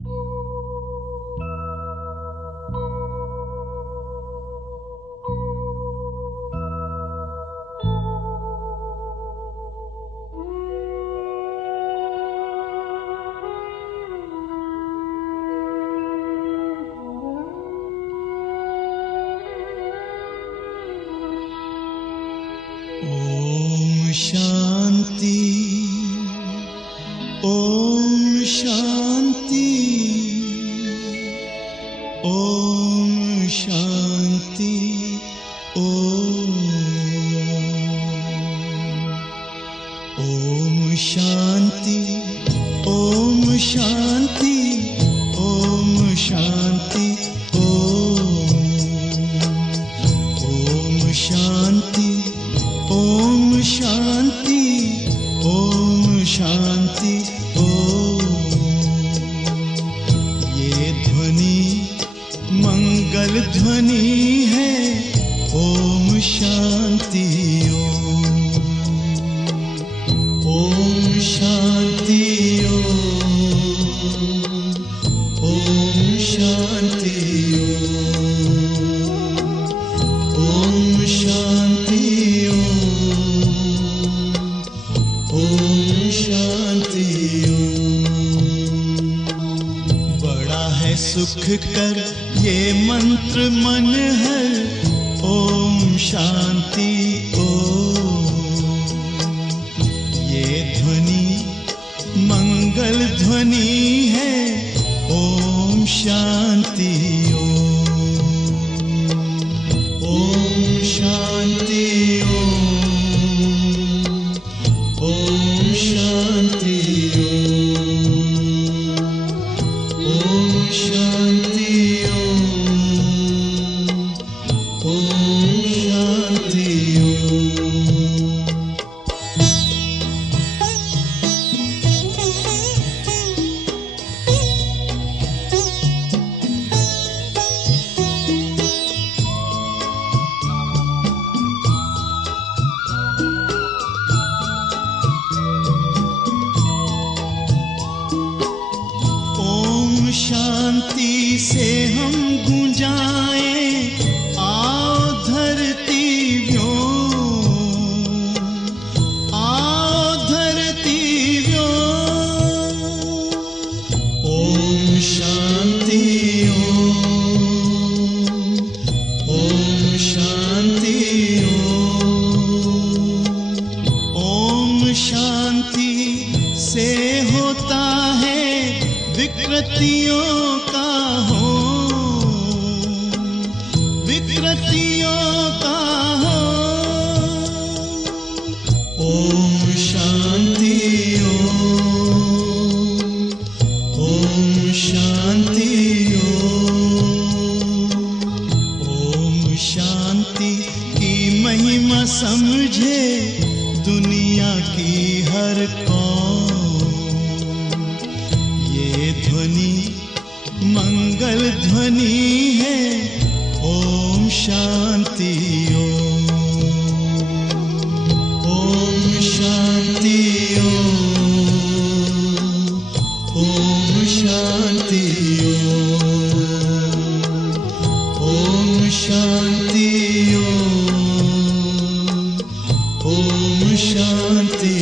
ओम शांति, ओम शांति, ओम शांति, ओम शांति, ओम शांति, ओम शांति, ओम शांति, ओम शांति, ओम शांति, ओम। ये ध्वनि मंगल ध्वनि है, ओम शांति, ओम शांति, ओम शांति, ओम शांति, ओम शांति। बड़ा है सुख कर ये मंत्र मन हर, ओम शांति, ओम। ये ध्वनि मंगल ध्वनि है, ओम शांति, ओम शांति, ओम शांति, ओम शांति, ओम शांति। शांति से हम गूंजाएं, आओ धरती व्योम, आओ धरती व्योम। ओम शांति, ओम शांति, ओम शांति से होता है विकृतियों का हो, विकृतियों का हो। ओम शांति, ओम शांति, ओम शांति की महिमा समझे दुनिया की हर कौम। ये ध्वनि मंगल ध्वनि है, ओम शांति, ओम शांति, ओम शांति, ओम शांति, ओम शांति।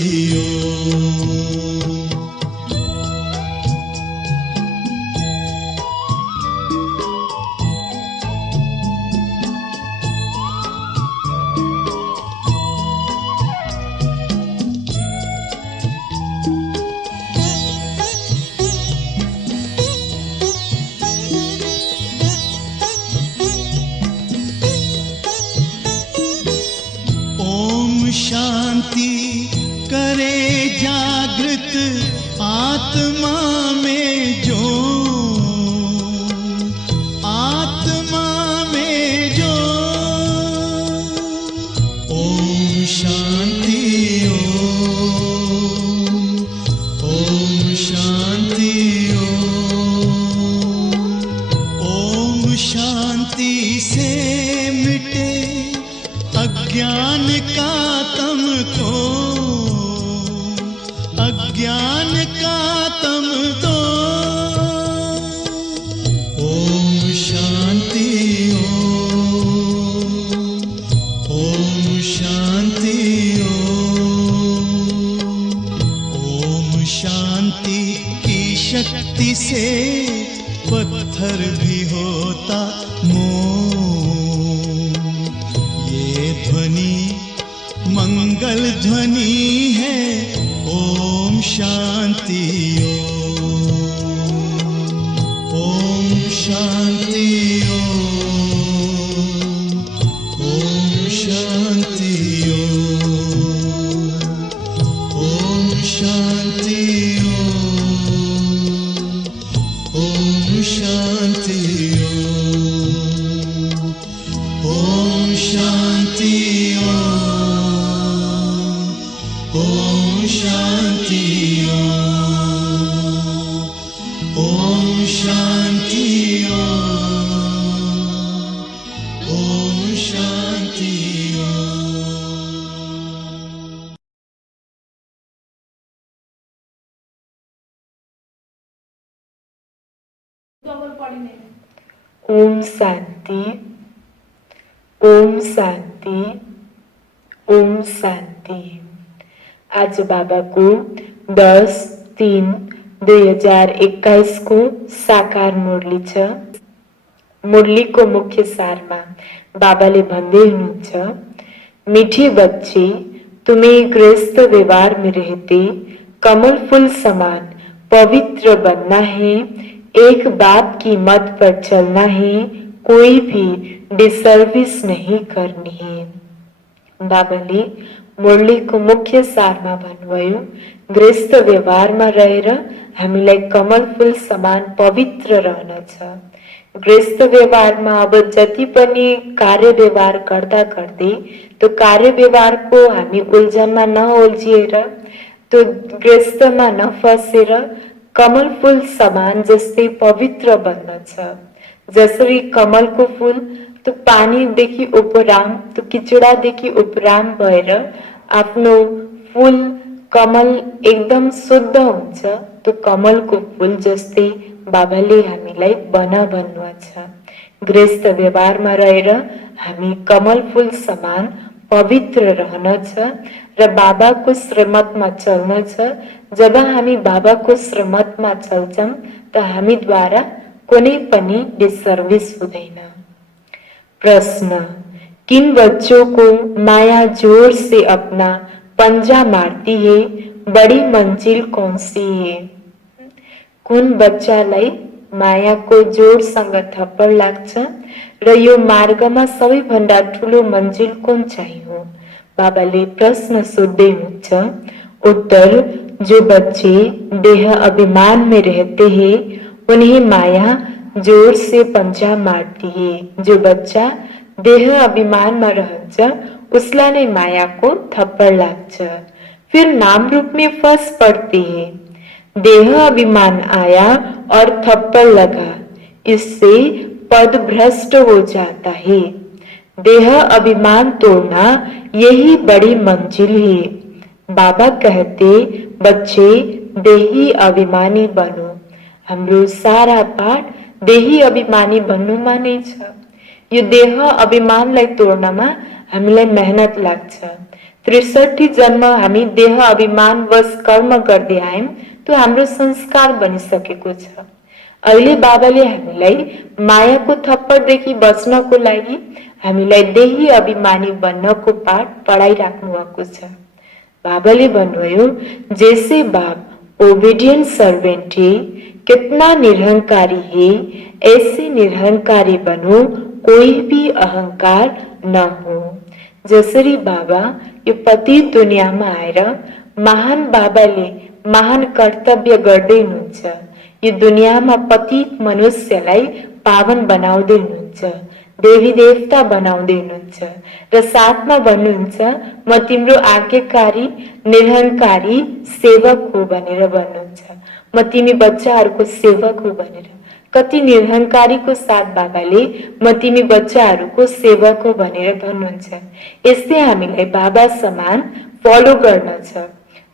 शांति करे जागृत आत्मा में जो, आत्मा में जो। ओम शांति, ओम शांति, ओम शांति से मिटे अज्ञान का तम को, अज्ञान का तम की शक्ति से पत्थर भी होता मोम। ये ध्वनि मंगल ध्वनि है, ओम शांति ओम शांति ओम शांति ओम शांति ओम शांति ओम शांति ओम शांति ओम शांति ओम शांति। ओम शांति ओम शांति ओम शांति। आज बाबा को 10-3-2021 को साकार मुरली छ। मुरलीको मुख्य सारमा बाबाले भन्दै हुनुहुन्छ, मीठे बच्चे, तुम्हें गृहस्थ व्यवहार में रहते कमल फूल समान पवित्र बनना है, एक बाप की मत पर चलना है, कोई भी डिसर्विस नहीं करनी है। बाबाले मुरलीको मुख्य सारमा भन्नुभयो, गृहस्थ व्यवहारमा रहेर हामीलाई कमल फूल समान पवित्र रहन छ। गृहस्थ व्यवहारमा अब जति पनि कार्य व्यवहार गर्दा गर्दै त्यो कार्य व्यवहारको हामी उल्झनमा नउल्झिएर, त्यो गृहस्थमा नफसेर कमल फूल समान जस्तै पवित्र बन्न छ। जसरी कमलको फूल त्यो पानीदेखि उपराम, त्यो किचडादेखि उपराम भएर आफ्नो फूल कमल एकदम शुद्ध हुन्छ, त्यो कमलको फूल जस्तै बाबाले हामीलाई बन भन्नुहुन्छ। गृहस्थ व्यवहारमा रहेर हामी कमल फूल समान पवित्र रहन छ र बाबाको श्रीमतमा चल्न छ। जब हामी बाबाको श्रीमतमा चल्छौं त हामीद्वारा कुनै पनि डिसर्विस हुँदैन। प्रश्न, किन बच्चों को माया जोर से अपना पंजा मारती है, बड़ी मंजिल कौन सी है? कुन बच्चालाई मायाको जोडसँग थप्पड लाग्छ र यो मार्गमा सबैभन्दा ठूलो मन्जिल कुन चाहिँ हो? बाबाले प्रश्न सोध्दै हुनुहुन्छ। उत्तर, जो बच्चे देह अभिमान में रहते हैं उन्हें माया जोर से पंजा मारती है। जो बच्चा देह अभिमान में रहन्छ उसलाई नै मायाको थप्पड लाग्छ, फिर नाम रूप में फंस पड़ती है। देह अभिमान आया और थप्पड़ लगा, इससे पद भ्रष्ट हो जाता है। देह अभिमान तोड़ना यही बड़ी मंजिल है। बाबा कहते, बच्चे देही अभिमानी बनो। हाम्रो सारा पाठ देही अभिमानी बन्नुमा नै छ। यो देह अभिमानलाई तोड्नमा हामीलाई मेहनत लाग्छ। 63 जन्म हामी देह अभिमान वश कर्म गर्दै आयौं, त्यो हाम्रो संस्कार बनिसकेको छ। अहिले बाबाले हामीलाई मायाको थप्पडदेखि बच्नको लागि हामीलाई देही अभिमानी बन्नको पाठ पढाइराख्नु भएको छ। बाबाले भन्नुभयो, जैसे बाप ओबीडियंट सर्वेंट है, कितना निरहंकारी है, ऐसे निरहंकारी बनो, कोई भी अहंकार न हो। जसरी बाबा यो पतित दुनियाँमा आएर महान बाबाले महान कर्तव्य गर्दै हुनुहुन्छ, यो दुनियाँमा पतित मनुष्यलाई पावन बनाउँदै हुनुहुन्छ, देवी देवता बनाउँदै हुनुहुन्छ र साथमा भन्नुहुन्छ, म तिम्रो आज्ञाकारी निरहंकारी सेवक हो भनेर भन्नुहुन्छ। म तिमी बच्चाहरूको सेवक हो भनेर। कति निरहंकारीको साथ बाबाले म तिमी बच्चाहरूको सेवक हो भनेर भन्नुहुन्छ। यस्तै हामीलाई बाबा समान फलो गर्न छ।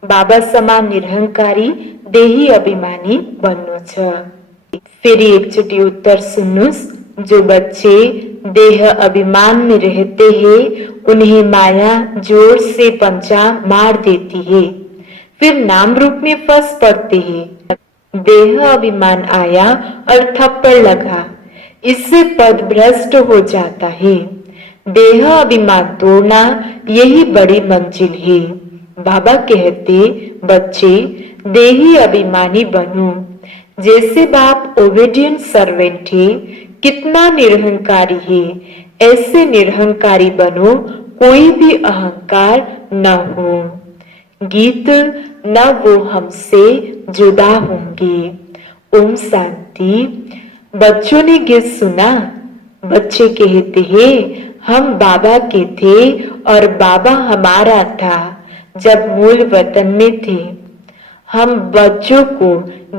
बाबा समान निरहंकारी देही अभिमानी बन्नु छ। फेरि एकचोटि उत्तर सुन्नुस्। जो बच्चे देह अभिमान में रहते हैं उन्हें माया जोर से पंजा मार देती है। फिर नाम रूप में फंस पड़ते हैं। देह अभिमान आया और थप्पड़ लगा, इससे पद भ्रष्ट हो जाता है। देह अभिमान तोड़ना यही बड़ी मंजिल है। बाबा कहते, बच्चे देही अभिमानी बनो। जैसे बाप ओबेडियंट सर्वेंट है, कितना निरहंकारी है, ऐसे निरहंकारी बनो, कोई भी अहंकार न हो। गीत न वो हमसे जुदा होंगे। ओम शांति। बच्चों ने गीत सुना। बच्चे कहते हैं, हम बाबा के थे और बाबा हमारा था जब मूल वतन में थे। हम बच्चों को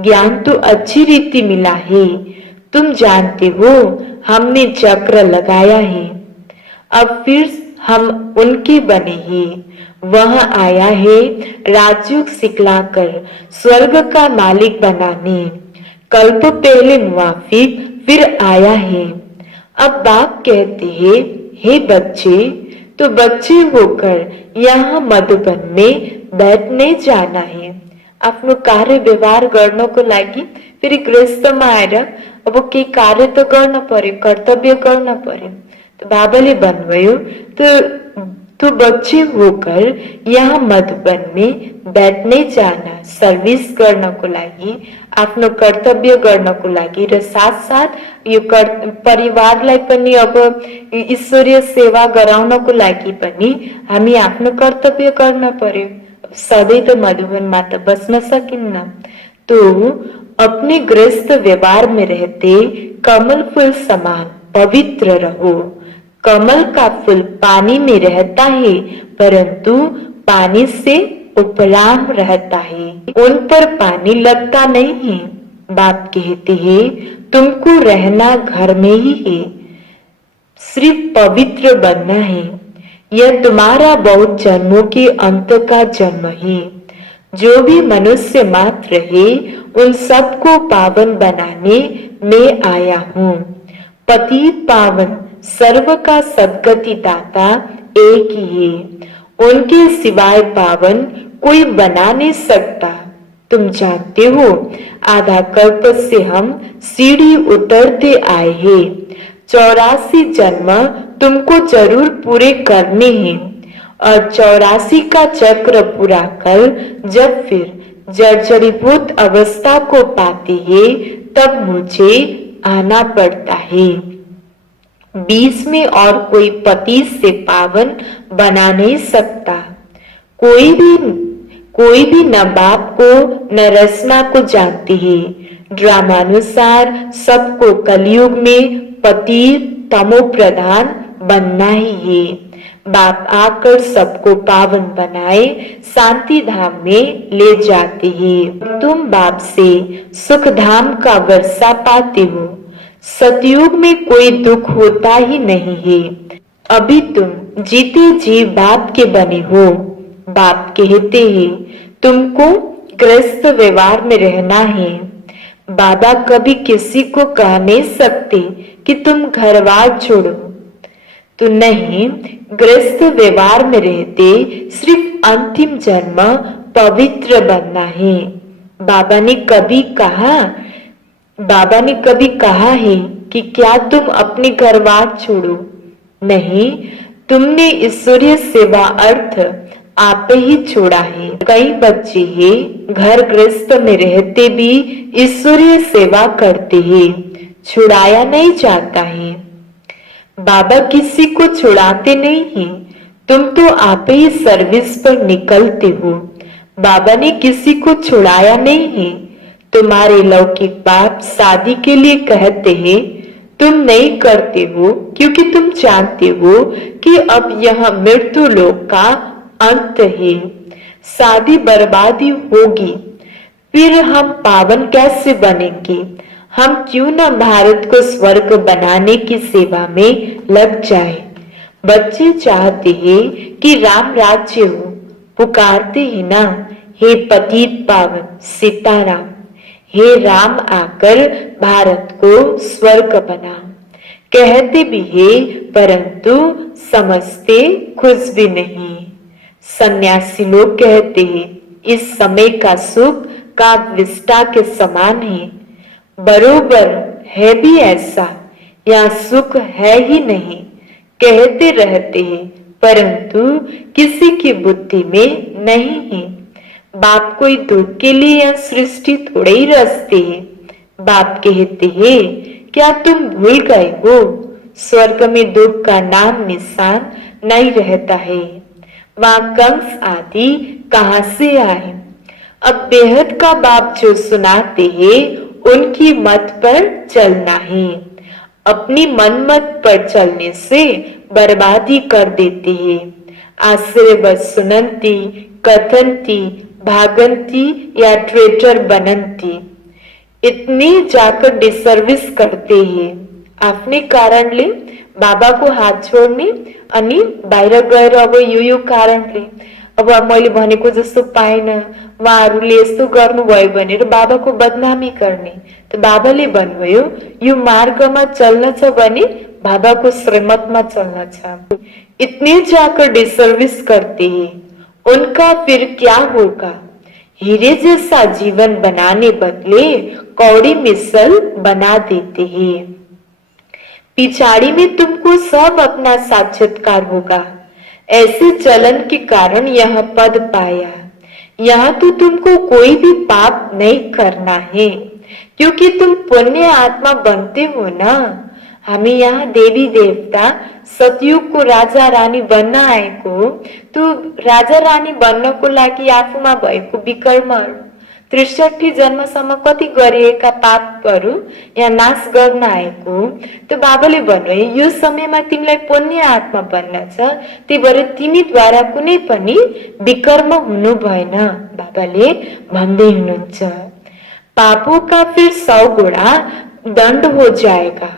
ज्ञान तो अच्छी रीति मिला है। तुम जानते हो, हमने चक्र लगाया है। अब फिर हम उनके बने हैं। वह आया है राजयोग सिखलाकर स्वर्ग का मालिक बनाने। कल्प पहले मुआफिक फिर आया है। अब बाप कहते हैं, हे बच्चे, तो बच्चे होकर यहाँ मधुबन में बैठने जाना है। अपनो कार्य व्यवहार गर्नको लागि फेरि गृहस्थमा आएर अब केही कार्य त गर्न पर्यो, कर्तव्य गर्न पर्यो। तो बाबाले भन्नुभयो, तो बच्चे होकर यहाँ मधुबन में बैठने जाना, सर्भिस गर्नको लागि, आफ्नो कर्तव्य गर्नको लागि र साथ यो परिवारलाई पनि अब ईश्वरीय सेवा गराउनको लागि पनि हामी आफ्नो कर्तव्य गर्न पर्यो। सधैँ त मधुबनमा त बस्न सकिन्न। तो अपने गृहस्थ व्यवहार में रहते कमल फूल समान पवित्र रहो। कमल का फूल पानी में रहता है, परंतु पानी से उपराम रहता है, उन पर पानी लगता नहीं है। बाप कहते हैं, तुमको रहना घर में ही है, सिर्फ पवित्र बनना है। यह तुम्हारा बहुत जन्मों के अंत का जन्म है। जो भी मनुष्य मात्र है, उन सबको पावन बनाने में आया हूँ। पतित पावन सर्व का सद्गति दाता एक ही है, उनके सिवाय पावन कोई बना नहीं सकता। तुम जानते हो, आधा कल्प से हम सीढ़ी उतरते आए हैं। 84 जन्म तुमको जरूर पूरे करने हैं और 84 का चक्र पूरा कर जब फिर जर्जरीभूत अवस्था को पाते हैं, तब मुझे आना पड़ता है। 20 में और कोई 25 से पावन बना नहीं सकता। कोई भी न बाप को न रचना को जानती है। ड्रामानुसार सबको कलयुग में पति तमो प्रधान बनना ही है। बाप आकर सबको पावन बनाए शांति धाम में ले जाते हैं। तुम बाप से सुख धाम का वर्षा पाते हो। सतयुग में कोई दुख होता ही नहीं है। अभी तुम जीते जी बाप के बने हो। बाप कहते हैं, तुमको गृहस्थ व्यवहार में रहना है। बाबा कभी किसी को कह नहीं सकते कि तुम घरवार छोड़ो। तो नहीं, गृहस्थ व्यवहार में रहते सिर्फ अंतिम जन्म पवित्र बनना है। बाबा ने कभी कहा है कि क्या तुम अपने घरवार छोड़ो? नहीं, तुमने ईश्वरीय सेवा अर्थ आप ही छोड़ा है। कई बच्चे हैं, घर गृहस्थ में रहते भी ईश्वरीय सेवा करते हैं, छुड़ाया नहीं जाता है। बाबा किसी को छुड़ाते नहीं हैं। तुम तो आप ही सर्विस पर निकलते हो। बाबा ने किसी को छुड़ाया नहीं है। तुम्हारे लौकिक बाप शादी के लिए कहते हैं, तुम नहीं करते हो क्योंकि तुम जानते हो कि अब यह मृत्यु लोक का अंत है। शादी बर्बादी होगी, फिर हम पावन कैसे बनेंगे? हम क्यों न भारत को स्वर्ग बनाने की सेवा में लग जाए। बच्चे चाहते हैं कि राम राज्य हो, पुकारते हैं ना, हे पतित पावन सीताराम, हे राम आकर भारत को स्वर्ग बना। कहते भी है, परंतु समझते कुछ भी नहीं। सन्यासी लोग कहते हैं, इस समय का सुख काव्य विस्टा के समान है। बरोबर है भी ऐसा, यहाँ सुख है ही नहीं, कहते रहते हैं, परंतु किसी की बुद्धि में नहीं है। बाप कोई दुख के लिए यह सृष्टि थोड़े ही रचते हैं। बाप कहते हैं, क्या तुम भूल गए हो, स्वर्ग में दुख का नाम निशान नहीं रहता है। वहां कंस आदि कहां से आए। अब बेहद का बाप जो सुनाते हैं उनकी मत पर चलना है। अपनी मनमत पर चलने से बर्बादी कर देते हैं। आश्रय बस सुनंती, कथनती, भागंती या ट्रेटर बनंती, इतनी जाकर डिसर्विस करते हैं। आपने कारण ले बाबा को हात छोड्ने अनि बाहिर गएर अब यो कारणले अब मैले भनेको जस्तो पाएन, उहाँहरूले यस्तो गर्नुभयो भनेर बाबाको बदनामी गर्ने। त बाबाले भन्नुभयो यो मार्गमा चल्न छ भने बाबाको श्रीमतमा चल्न छ। इतने जाकर डिसर्विस करते हैं, उनका फिर क्या होगा। हीरे जैसा जीवन बनाने बदले कौड़ी मिसल बना देते हैं। पिछाड़ी में तुमको सब अपना साक्षात्कार होगा। ऐसे चलन के कारण यह पद पाया। यहाँ तो तुमको कोई भी पाप नहीं करना है, क्योंकि तुम पुण्य आत्मा बनते हो ना। हमें यहाँ देवी देवता सतयुग को राजा रानी बन्न आएको, तो राजा रानी बन्नको लागि आफूमा भएको विकर्महरू 63 जन्मसम्म कति गरिएका पापहरू यहाँ नाश गर्न आएको। त बाबाले भन्नुभयो यो समयमा तिमीलाई पुण्य आत्मा बन्न छ, त्यही भएर तिमीद्वारा कुनै पनि विकर्म हुनु भएन, बाबाले भन्दै हुनुहुन्छ। पापों का फिर 100 गुणा दंड हो जाएगा।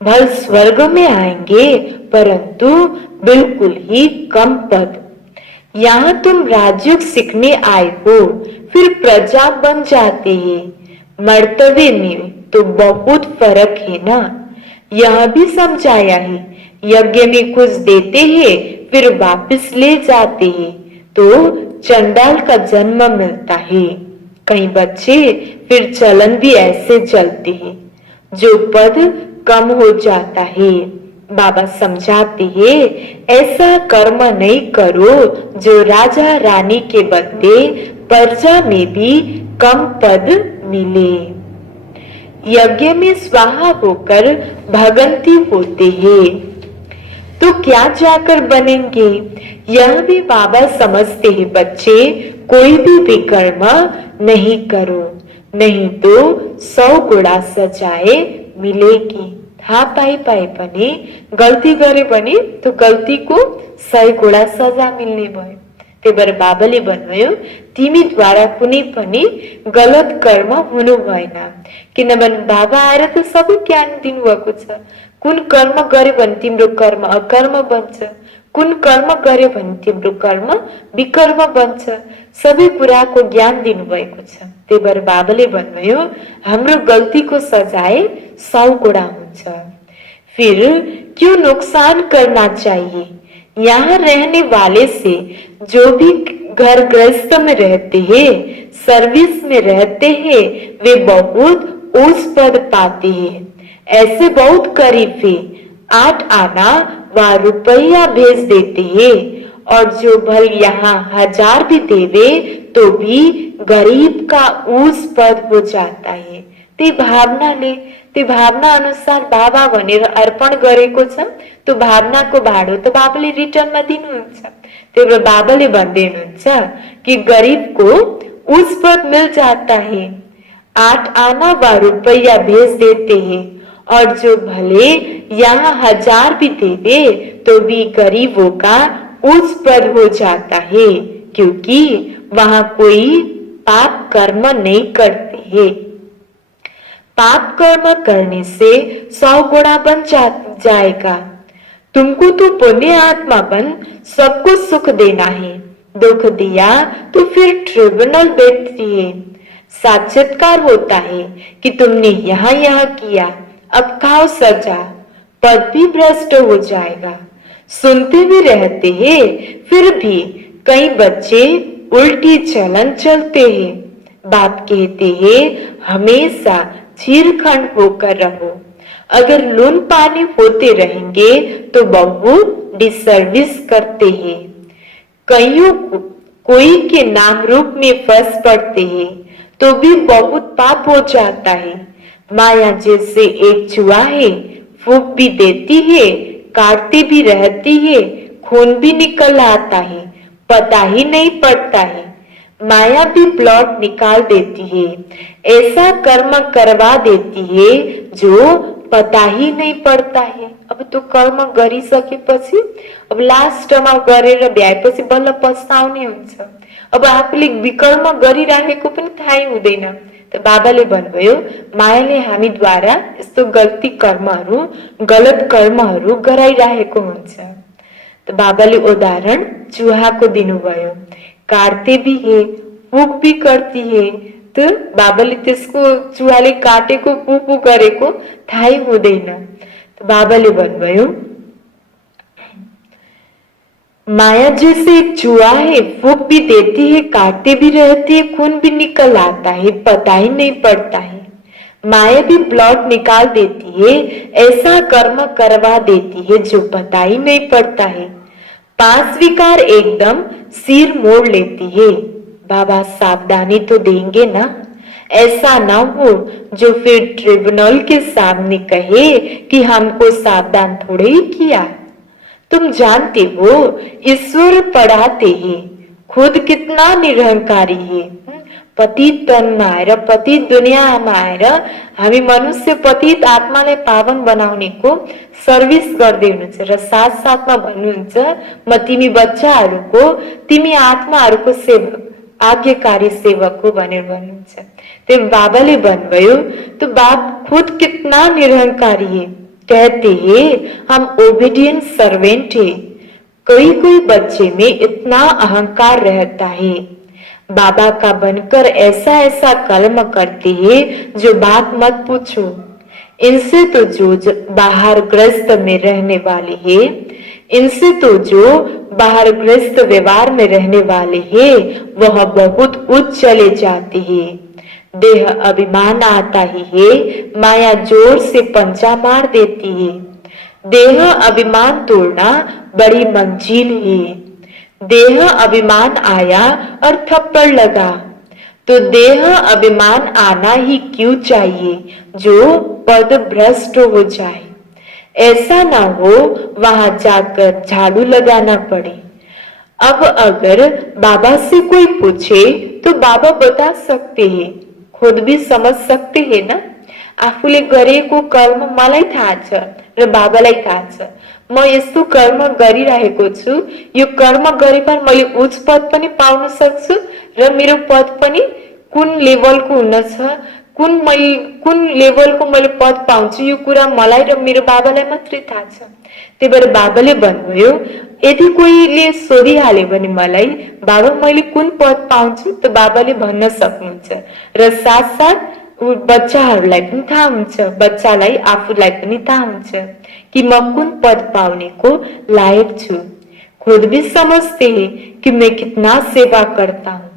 भल स्वर्ग में आएंगे, परंतु बिल्कुल ही कम पद। यहाँ तुम राजयोग सीखने आए हो, फिर प्रजा बन जाते हैं। मर्तबे में तो बहुत फर्क है ना। यह भी समझाया है, यज्ञ में कुछ देते हैं फिर वापस ले जाते हैं, तो चंडाल का जन्म मिलता है। कई बच्चे फिर चलन भी ऐसे चलते हैं, जो पद कम हो जाता है। बाबा समझाते हैं ऐसा कर्म नहीं करो जो राजा रानी के बदले प्रजा में भी कम पद मिले। यज्ञ में स्वाहा होकर भगंती होते हैं, तो क्या जाकर बनेंगे। यह भी बाबा समझते हैं बच्चे, कोई भी विकर्म नहीं करो, नहीं तो 100 गुणा सजाए मिलेगी। थाहा पाए पनि गल्ती गरे भने तो गल्तीको 100 गुणा सजा मिल्ने भयो। त्यही भएर बाबाले भन्नुभयो तिमीद्वारा कुनै पनि गलत कर्म हुनु भएन, किनभने बाबा आएर त सबै ज्ञान दिनुभएको छ। कुन कर्म गर्यो भने तिम्रो कर्म अकर्म बन्छ, कुन कर्म गर्यो भने तिम्रो कर्म विकर्म बन्छ, सबै कुराको ज्ञान दिनुभएको छ। त्यही भएर बाबाले भन्नुभयो हाम्रो गल्तीको सजाय 100 गुणा हुन्छ। फिर क्यों नुकसान करना चाहिए। यहाँ रहने वाले से जो भी घर गृहस्थ में रहते हैं, सर्विस में रहते हैं, वे बहुत ऊंच पद पाते हैं। ऐसे बहुत गरीब है, 8 आना व रुपया भेज देते हैं, और जो भल यहाँ 1000 भी देवे तो भी गरीब का ऊंच पद हो जाता है। ती भावनाले, ती भावना अनुसार बाबा भनेर अर्पण गरेको छ, त्यो भावनाको भाडो त बाबाले रिटर्नमा दिनुहुन्छ। त्यही भएर बाबाले भन्दै हुनुहुन्छ कि गरीबको उस पद मिल जाता है, 8 आना व रुपया भेज देते हैं, और जो भले यहाँ 1000 भी देवे तो भी गरीबों का उस पद हो जाता है, क्योंकि वहां कोई पाप कर्म नहीं करते हैं। पाप कर्म करने से 100 गुणा बन जाएगा। तुमको तो पुण्य आत्मा बन सबको सुख देना है, दुख दिया तो फिर ट्रिब्यूनल बैठती है। साक्षात्कार होता है कि तुमने यहाँ यहाँ किया, अब खाओ सजा, पद भी भ्रष्ट हो जाएगा। सुनते भी रहते हैं, फिर भी कई बच्चे उल्टी चलन चलते हैं। बाप कहते हैं हमेशा चीरखंड होकर रहो। अगर लून पानी होते रहेंगे तो बहुत डिसर्विस करते हैं। कईयों कोई के नाम रूप में फंस पड़ते हैं तो भी बहुत पाप हो जाता है। माया जैसे एक चूहा है, फूंक भी देती है, काटती भी रहती है, खून भी निकल आता है, पता ही नहीं पड़ता है। माया भी ब्लड निकाल देती है, ऐसा कर्म करवा देती है जो पता ही नहीं पड़ता है। अब तो कर्म गरी सके पछी अब लास्टमा गरेर भ्याएपछि बल्ल पछताउने हुन्छ। अब आफूले विकर्म गरिराखेको पनि थाहै हुँदैन। त बाबाले भन्नुभयो मायाले हामीद्वारा यस्तो गलत कर्महरू गराइरहेको हुन्छ। त बाबाले उदाहरण चूहाको दिनुभयो। काट्ते भी है, फूक भी करती है। त बाबाले त्यसको चूहाले काटेको पुपु गरेको थाहै हुँदैन। त बाबाले भन्नुभयो माया जैसे एक चूहा है, फूक भी देती है, काटती भी रहती है, खून भी निकल आता है, पता ही नहीं पड़ता है। माया भी ब्लड निकाल देती है, ऐसा कर्म करवा देती है जो पता ही नहीं पड़ता है। 5 विकार एकदम सिर मोड़ लेती है। बाबा सावधानी तो देंगे ना, ऐसा ना हो जो फिर ट्रिब्यूनल के सामने कहे कि हमको सावधान थोड़े ही किया। तुम जानते हो ईश्वर पढ़ाते हैं, खुद कितना निरहंकारी है। पतित तनमा आएर पतित दुनियाँमा आएर हामी मनुष्य पतित आत्मालाई पावन बनाउनेको सर्भिस गर्दै हुनुहुन्छ र साथसाथमा भन्नुहुन्छ म तिमी बच्चाहरूको तिमी आत्माहरूको सेवक आज्ञाकारी सेवक हो भनेर भन्नुहुन्छ। त्यो बाबाले भन्नुभयो तो बाप खुद कितना निरहंकारी है, कहते हैं हम ओबीडियंट सर्वेंट है। कोई बच्चे में इतना अहंकार रहता है, बाबा का बनकर ऐसा ऐसा कर्म करते हैं जो बात मत पूछो। इनसे तो जो बाहर ग्रस्त में रहने वाले हैं, इनसे तो जो बाहर ग्रस्त व्यवहार में रहने वाले हैं वह बहुत उच्च चले जाते हैं। देह अभिमान आता ही है, माया जोर से पंचा मार देती है। देह अभिमान तोड़ना बड़ी मंजिल है। देह अभिमान आया और थप्पड़ लगा तो देह अभिमान आना ही क्यों चाहिए जो पद भ्रष्ट हो जाए। ऐसा ना हो वहां जाकर झाड़ू लगाना पड़े। अब अगर बाबा से कोई पूछे तो बाबा बता सकते हैं, खुद भी समझ सकते हैं ना। आफूले गरेको कर्म मलाई थाहा छ र बाबालाई थाहा छ। म यस्तो कर्म गरिरहेको छु, यो कर्म गरेर मैले उच्च पद पनि पाउन सक्छु र मेरो पद पनि कुन लेभलको हुनेछ, कुन लेभलको मैले पद पाउँछु यो कुरा मलाई र मेरो बाबालाई मात्रै थाहा छ। त्यही भएर बाबाले भन्नुभयो यदि कोहीले सोधिहाल्यो भने मलाई बाबा मैले कुन पद पाउँछु त बाबाले भन्न सक्नुहुन्छ र साथसाथ बच्चाहरूलाई पनि थाहा हुन्छ, बच्चालाई आफूलाई पनि थाहा हुन्छ कि म कुन पद पाउनेको लायक छु। खुद भी समझते हैं कि मैं कितना सेवा करता हूँ,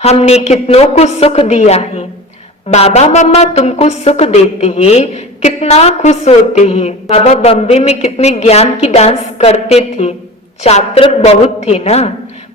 हमने कितनों को सुख दिया है। बाबा मम्मा तुमको सुख देते हैं, कितना खुश होते हैं। बाबा बॉम्बे में कितने ज्ञान की डांस करते थे, छात्र बहुत थे ना।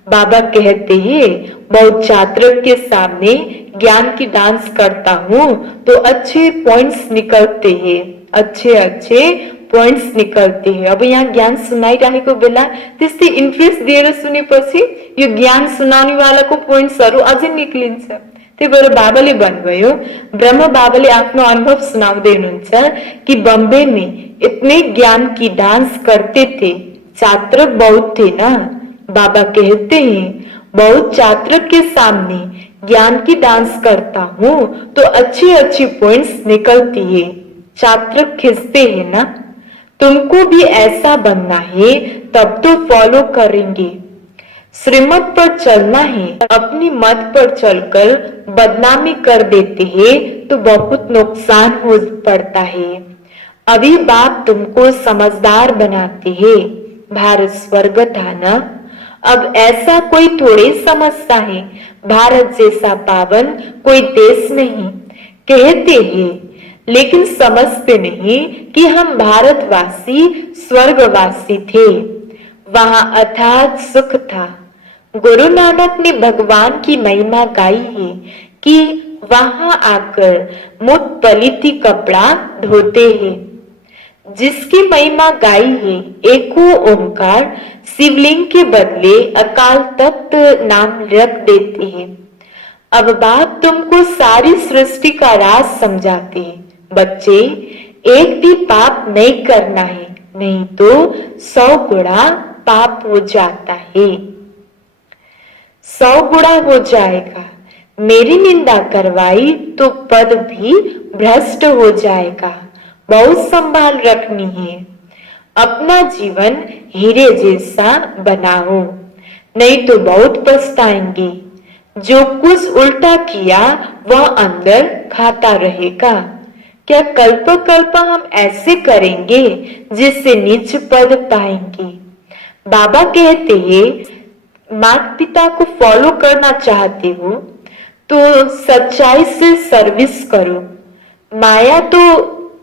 बाबा कहते हैं बहुत छात्र के सामने ज्ञान की डांस करता हूँ तो अच्छे पॉइंट्स निकलते हैं, अच्छे पॉइंट्स निकलते हैं। अब यहाँ ज्ञान सुनाइरहेको बेला त्यस्तै इन्ट्रेस्ट दिएर सुनेपछि यो ज्ञान सुनाउनेवालाको पोइन्ट्सहरू अझै निक्लिन्छ। त्यही भएर बाबाले भन्नुभयो, ब्रह्म बाबाले आफ्नो अनुभव सुनाउँदै हुनुहुन्छ कि बम्बे में इतने ज्ञान की डांस करते थे, छात्र बहुत थे ना। बाबा कहते हैं बहुत छात्र के सामने ज्ञान की डांस करता हूँ तो अच्छे पॉइंट्स निकलती है, छात्र खिंचते हैं ना। तुमको भी ऐसा बनना है तब तो फॉलो करेंगे। श्रीमत पर चलना है, अपनी मत पर चलकर बदनामी कर देते हैं तो बहुत नुकसान हो पड़ता है। अभी बाप तुमको समझदार बनाते हैं। भारत स्वर्ग था ना, अब ऐसा कोई थोड़े समझता है, भारत जैसा पावन कोई देश नहीं, कहते हैं, लेकिन समझते नहीं कि हम भारतवासी स्वर्गवासी थे। वहां अथाह सुख था। गुरु नानक ने भगवान की महिमा गाई है कि वहां आकर मुठ पलीती कपड़ा धोते हैं। जिसकी महिमा गाई है एको ओंकार शिवलिंग के बदले अकाल तख्त नाम रख देते हैं। अब बाप तुमको सारी सृष्टि का राज समझाते हैं। बच्चे, एक भी पाप नहीं करना है, नहीं तो 100 गुणा पाप हो जाता है। 100 गुणा हो जाएगा। मेरी निंदा करवाई तो पद भी भ्रष्ट हो जाएगा। बहुत संभाल रखनी है। अपना जीवन हीरे जैसा बनाओ, नहीं तो बहुत पछताएंगे। जो कुछ उल्टा किया वह अंदर खाता रहेगा। क्या कल्प कल्प हम ऐसे करेंगे जिससे नीच पद पाएंगे? बाबा कहते हैं, माता पिता को फॉलो करना चाहते हो तो सच्चाई से सर्विस करो। माया तो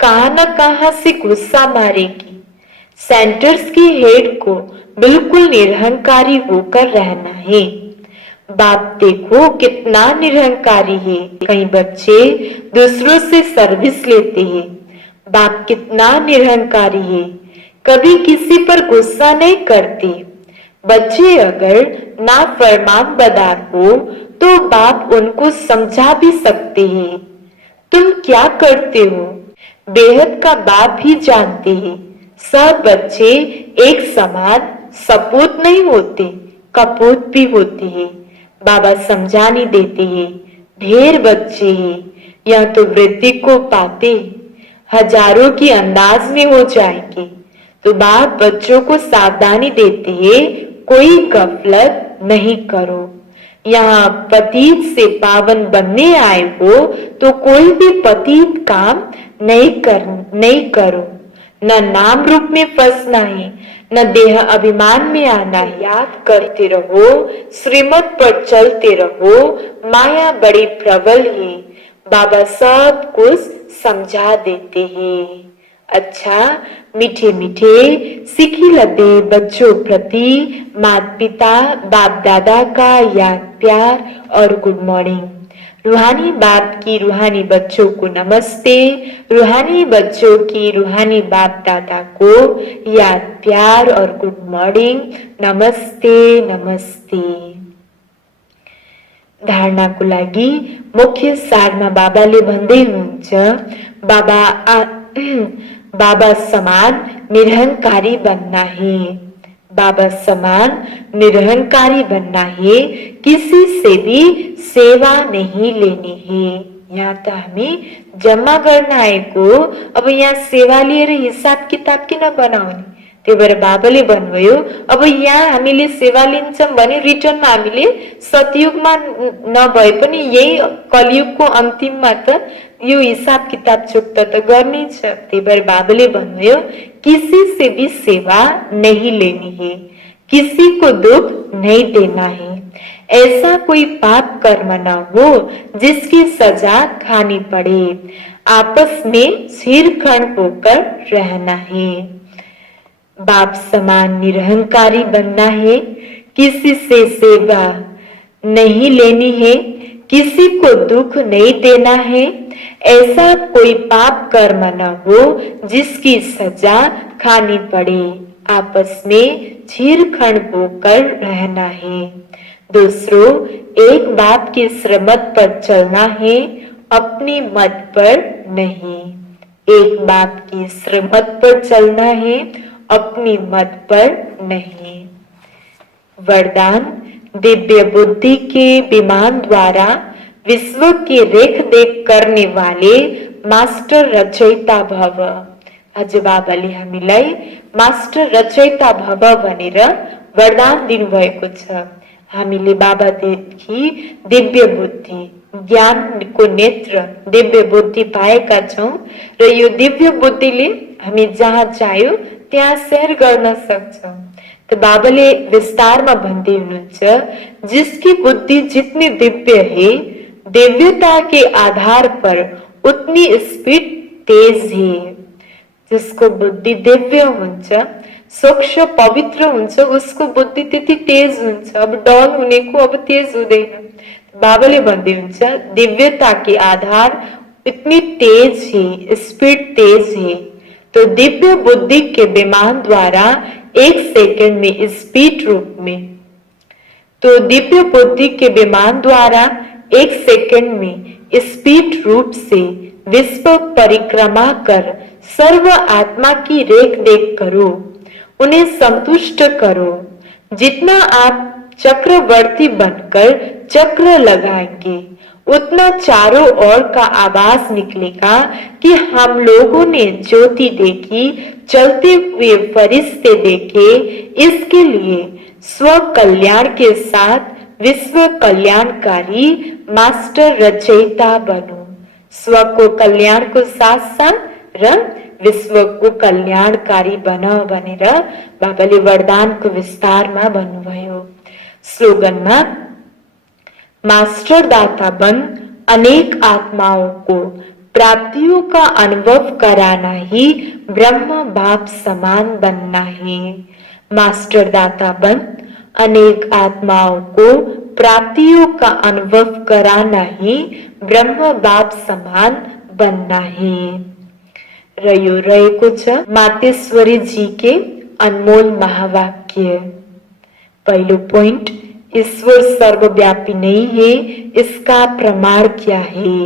कहां न कहां से गुस्सा मारेगी। सेंटर्स की हेड को बिल्कुल निरहंकारी होकर रहना है। बाप देखो कितना निरहंकारी है। कई बच्चे दूसरों से सर्विस लेते हैं। बाप कितना निरहंकारी है, कभी किसी पर गुस्सा नहीं करते। बच्चे अगर नाफरमान बदार हो तो बाप उनको समझा भी सकते हैं। तुम क्या करते हो बेहद का बाप भी जानते हैं। सब बच्चे एक समान सपूत नहीं होते, कपूत भी होते हैं। बाबा समझाने देते हैं, ढेर बच्चे हैं, यह तो वृद्धि को पाते हजारों की अंदाज में हो जाएंगे। तो बाप बच्चों को सावधानी देते हैं, कोई गफलत नहीं करो। यहाँ पतित से पावन बनने आए हो तो कोई भी पतित काम नहीं करो। न नाम रूप में फंसना है, न देह अभिमान में आना है। याद करते रहो, श्रीमत पर चलते रहो। माया बड़ी प्रबल है, बाबा सब कुछ समझा देते हैं। अच्छा, मीठे मीठे सीखी लदे बच्चों प्रति माता पिता बाप दादा का याद प्यार और गुड मॉर्निंग। रूहानी बाप की रूहानी बच्चों को नमस्ते। रूहानी बच्चों की रूहानी बाप दादा को याद प्यार और गुड मॉर्निंग। नमस्ते नमस्ते। धारणाको लागि मुख्य सारमा बाबाले भन्दै हुनुहुन्छ, बाबा समान निरहंकारी बनना है। बाबा समान निरहंकारी बनना है, किसी से भी सेवा नहीं लेनी है। यहाँ त हामी जम्मा गर्न आएको, अब यहाँ सेवा लिएर हिसाब किताब किन बनाउने? त्यही भएर बाबाले भन्नुभयो, अब यहाँ हामीले सेवा लिन्छौँ भने रिटर्नमा हामीले सतयुगमा नभए पनि यही कलियुगको अन्तिममा त यो हिसाब किताब चुक्ता त गर्नै छ। त्यही भएर बाबाले भन्नुभयो, किसी से भी सेवा नहीं लेनी है, किसी को दुख नहीं देना है। ऐसा कोई पाप कर्म न हो जिसकी सजा खानी पड़े। आपस में छेड़खानी होकर रहना है। बाप समान निरहंकारी बनना है, किसी से सेवा नहीं लेनी है, किसी को दुख नहीं देना है। ऐसा कोई पाप कर्म न हो जिसकी सजा खानी पड़े। आपस में छेड़खानी होकर रहना है। दूसरों, एक बाप के श्रीमत पर चलना है, अपनी मत पर नहीं। एक बाप की श्रीमत पर चलना है, अपनी मत पर नहीं। वरदान, दिव्य बुद्धि के विमान द्वारा विश्व की रेख देख करने वाले मास्टर रचयिता भव। आज बाबाले हामीलाई मास्टर रचयिता भव भनेर वरदान दिनुभएको छ। हामीले बाबादेखि दिव्य बुद्धि, ज्ञानको नेत्र, दिव्य बुद्धि पाएका छौं र यो दिव्य बुद्धिले हामी जहाँ चाह्यो त्यहाँ शेयर गर्न सक्छौं। बाबाले विस्तारमा भन्दै हुनुहुन्छ, जिसकी बुद्धि जितनी दिव्य है, दिव्यता के आधार पर उतनी स्पीड तेज है। जिसको बुद्धि दिव्य हुन्छ, स्वच्छ पवित्र हुन्छ, उसको बुद्धि त्यति तेज हुन्छ। अब डन हुनेको अब तेज हुँदैन। बाबाले भन्दै हुन्छ, दिव्यता के आधार इतनी तेज है, स्पीड तेज है। तो दिव्य बुद्धि के विमान द्वारा 1 सेकंड में स्पीड रूप में, तो दिव्य बुद्धि के विमान द्वारा 1 सेकंड में स्पीड रूप से विश्व परिक्रमा कर सर्व आत्मा की रेख देख करो, उन्हें संतुष्ट करो। जितना आप चक्रवर्ती बनकर चक्र लगाएंगे, उतना चारों ओर का आवाज निकलेगा कि हम लोगों ने ज्योति देखी, चलते हुए फरिश्ते देखे। इसके लिए स्व कल्याण के साथ विश्व कल्याणकारी मास्टर रचयिता बनो। स्व को कल्याण को साथ साथ र विश्व को कल्याणकारी बन भनेर बाबाले वरदानको विस्तारमा भन्नुभयो। स्लोगनमा मास्टर दाता बन अनेक आत्माओं को प्राप्तियों का अनुभव कराना ही ब्रह्म बाप समान बनना है। मास्टर दाता बन अनेक आत्माओं को प्राप्तियों का अनुभव कराना ही ब्रह्म बाप समान बनना है। र यो रहेको छ मातेश्वरी जी के अनमोल महावाक्य। पहलो पॉइंट, ईश्वर सर्वव्यापी नहीं है, इसका प्रमाण क्या है?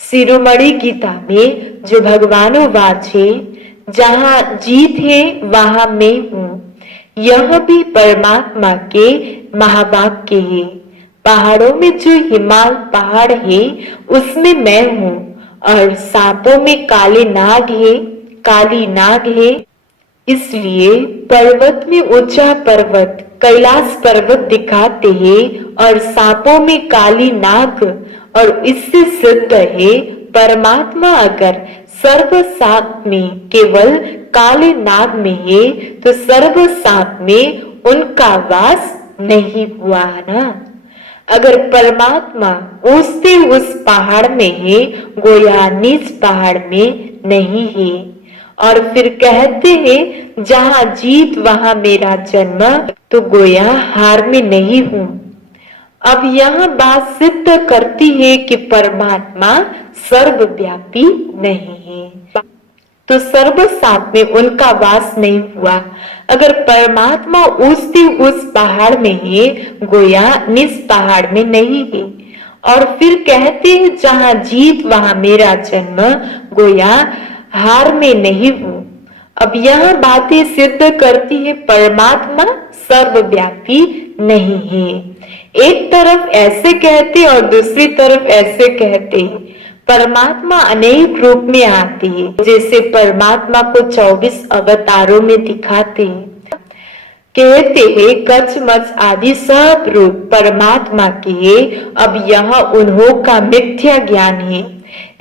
शिरोमणि गीता में जो भगवानो वाचे, जहाँ जीत है वहां मैं हूँ, यह भी परमात्मा के महावाक्य है। पहाड़ों में जो हिमाल पहाड़ है उसमें मैं हूँ, और सांपों में काले नाग है, काली नाग है। इसलिए पर्वत में ऊंचा पर्वत कैलाश पर्वत दिखाते हैं, और सांपों में काली नाग, और इससे सिद्ध है परमात्मा अगर सर्व सांप में केवल काले नाग में है, तो सर्व सांप में उनका वास नहीं हुआ ना। अगर परमात्मा उससे उस पहाड़ में है, गोया नीच पहाड़ में नहीं है। और फिर कहते हैं जहाँ जीत वहां मेरा जन्म, तो गोया हार में नहीं हूँ। अब यह बात सिद्ध करती है कि परमात्मा सर्वव्यापी नहीं है, तो सर्व सांप में उनका वास नहीं हुआ। अगर परमात्मा उस पहाड़ में है, गोया निस पहाड़ में नहीं है। और फिर कहते हैं जहाँ जीत वहां मेरा जन्म, गोया हार में नहीं हूँ। अब यह बातें सिद्ध करती है परमात्मा सर्वव्यापी नहीं है। एक तरफ ऐसे कहते और दूसरी तरफ ऐसे कहते हैं। परमात्मा अनेक रूप में आती है, जैसे परमात्मा को 24 अवतारों में दिखाते हैं। कहते हैं कच मच आदि सब रूप परमात्मा के है। अब यह उन्हों का मिथ्या ज्ञान है।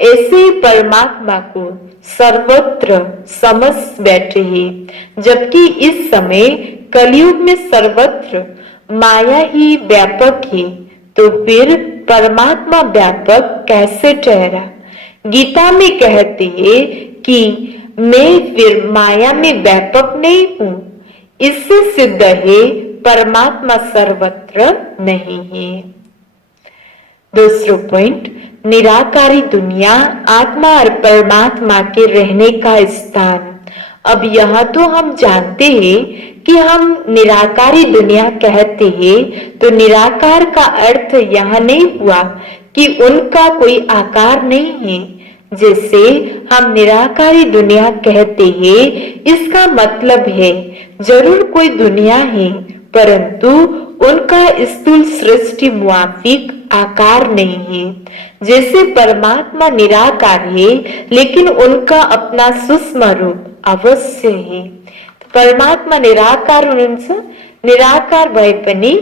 ऐसे ही परमात्मा को सर्वत्र समझ बैठे हैं, जबकि इस समय कलयुग में सर्वत्र माया ही व्यापक है। तो फिर परमात्मा व्यापक कैसे ठहरा? गीता में कहते हैं कि मैं फिर माया में व्यापक नहीं हूँ। इससे सिद्ध है परमात्मा सर्वत्र नहीं है। दूसरा पॉइंट, निराकारी दुनिया आत्मा और परमात्मा के रहने का स्थान। अब यह तो हम जानते हैं कि हम निराकारी दुनिया कहते हैं, तो निराकार का अर्थ यह नहीं हुआ कि उनका कोई आकार नहीं है। जैसे हम निराकारी दुनिया कहते हैं, इसका मतलब है जरूर कोई दुनिया है, परंतु उनका स्थूल सृष्टि मुआफिक आकार नहीं है। जैसे परमात्मा निराकार है, लेकिन उनका अपना सूक्ष्म रूप अवश्य है। परमात्मा निराकार हुनुहुन्छ, निराकार भए पनि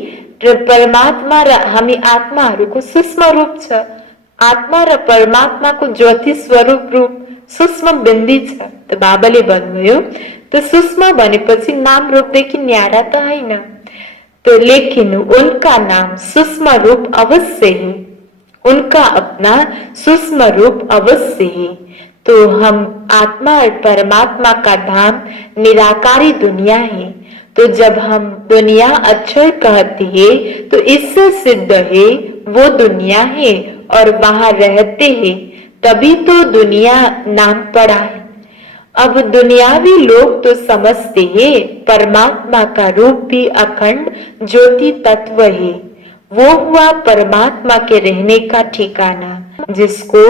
परमात्मा र हामी आत्माहरूको सूक्ष्म रूप छ। आत्मा र परमात्माको ज्योति स्वरूप रूप सूक्ष्म बिन्दी छ। त बाबाले भन्नुभयो तो सुषमा बनेपछि नाम रूपदेखि न्यारा त होइन। तो लेकिन उनका नाम सूक्ष्म रूप अवश्य है, उनका अपना सूक्ष्म रूप अवश्य है। तो हम आत्मा और परमात्मा का धाम निराकारी दुनिया है। तो जब हम दुनिया अक्षर कहते हैं तो इससे सिद्ध है वो दुनिया है और वहां रहते हैं, तभी तो दुनिया नाम पड़ा है। अब दुनियावी लोग तो समझते हैं परमात्मा का रूप भी अखंड ज्योति तत्व है, वो हुआ परमात्मा के रहने का ठिकाना, जिसको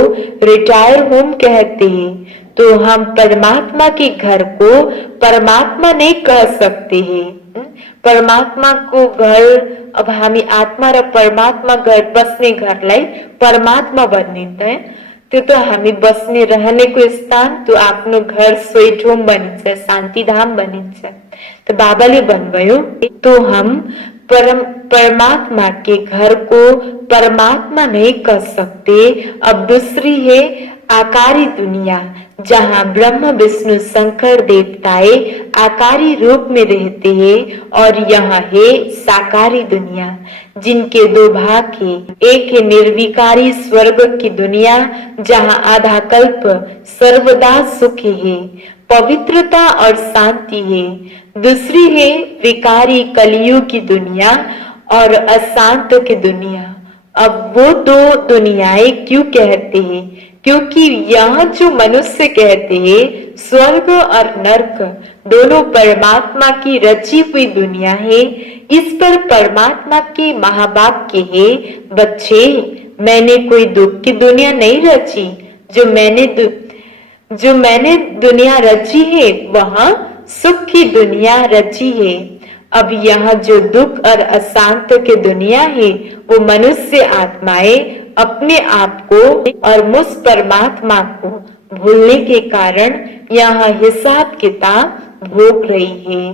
रिटायर होम कहते हैं। तो हम परमात्मा के घर को परमात्मा नहीं कह सकते हैं। परमात्मा को घर, अब हामी आत्मा र परमात्मा घर बस्ने घरलाई परमात्मा भनिन्छ है। त्यो त हामी बस्ने रहनेको स्थान, त्यो आफ्नो घर स्वीट होम भनिन्छ, शान्तिधाम भनिन्छ। तो बाबाले भन्नुभयो तो हम परमात्मा के घर को परमात्मा नहीं कह सकते। अब दूसरी है आकारी दुनिया, जहाँ ब्रह्म विष्णु शंकर देवताएं आकारी रूप में रहते हैं, और यहाँ है साकारी दुनिया, जिनके दो भाग है। एक है निर्विकारी स्वर्ग की दुनिया, जहाँ आधा कल्प सर्वदा सुख है, पवित्रता और शांति है। दूसरी है विकारी कलियुग की दुनिया और अशांत की दुनिया। अब वो दो दुनियाएं क्यों कहते हैं? क्योंकि यह जो मनुष्य कहते हैं स्वर्ग और नरक दोनों परमात्मा की रची हुई दुनिया है। इस पर परमात्मा के महाबाप के है, बच्चे मैंने कोई दुख की दुनिया नहीं रची, जो मैंने दुनिया रची है वहाँ सुख की दुनिया रची है। अब यहाँ जो दुख और अशांत की दुनिया है वो मनुष्य आत्माएं अपने आप को और मुझ परमात्मा को भूलने के कारण यहाँ हिसाब किताब भोग रही है।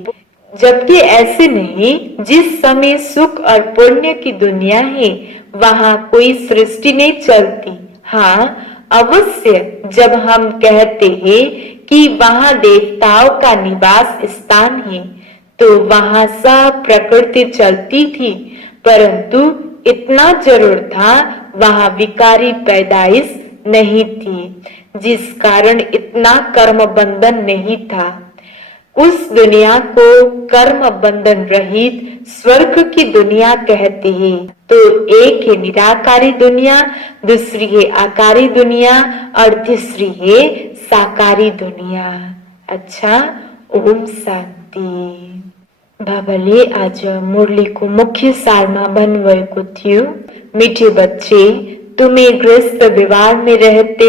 जबकि ऐसे नहीं, जिस समय सुख और पुण्य की दुनिया है वहाँ कोई सृष्टि नहीं चलती। हाँ अवश्य, जब हम कहते हैं कि वहाँ देवताओं का निवास स्थान है तो वहाँ सब प्रकृति चलती थी, परंतु इतना जरूर था वहाँ विकारी पैदाइश नहीं थी, जिस कारण इतना कर्म बंधन नहीं था। उस दुनिया को कर्म बंधन रहित स्वर्ग की दुनिया कहते हैं। तो एक है निराकारी दुनिया, दूसरी है आकारी दुनिया और तीसरी है साकारी दुनिया। अच्छा, ओम शान्ति। बाबाले आज मुरलीको मुख्य सारमा भन्नुभएको थियो, मीठे बच्चे तुम्हें गृहस्थ व्यवहार में रहते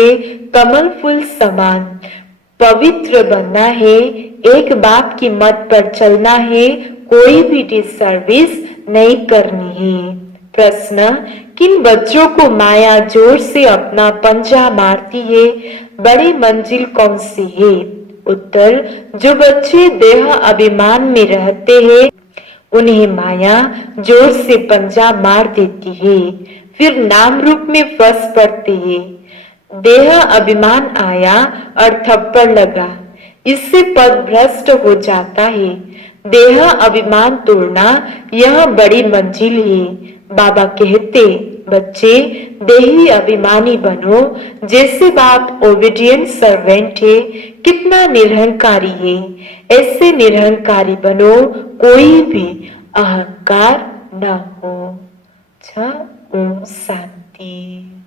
कमल फूल समान पवित्र बनना है, एक बाप की मत पर चलना है, कोई भी डिसर्विस नहीं करनी है। प्रश्न, किन बच्चों को माया जोर से अपना पंजा मारती है? बड़ी मंजिल कौन सी है? उत्तर, जो बच्चे देह अभिमान में रहते हैं उन्हें माया जोर से पंजा मार देती है, फिर नाम रूप में फंस पड़ते हैं। देह अभिमान आया और थप्पड़ लगा, इससे पद भ्रष्ट हो जाता है। देह अभिमान तोड़ना यह बड़ी मंजिल है। बाबा कहते, बच्चे देही अभिमानी बनो, जैसे बाप ओबीडियंट सर्वेंट है, कितना निरहंकारी है, ऐसे निरहंकारी बनो, कोई भी अहंकार न हो। ओम शांति।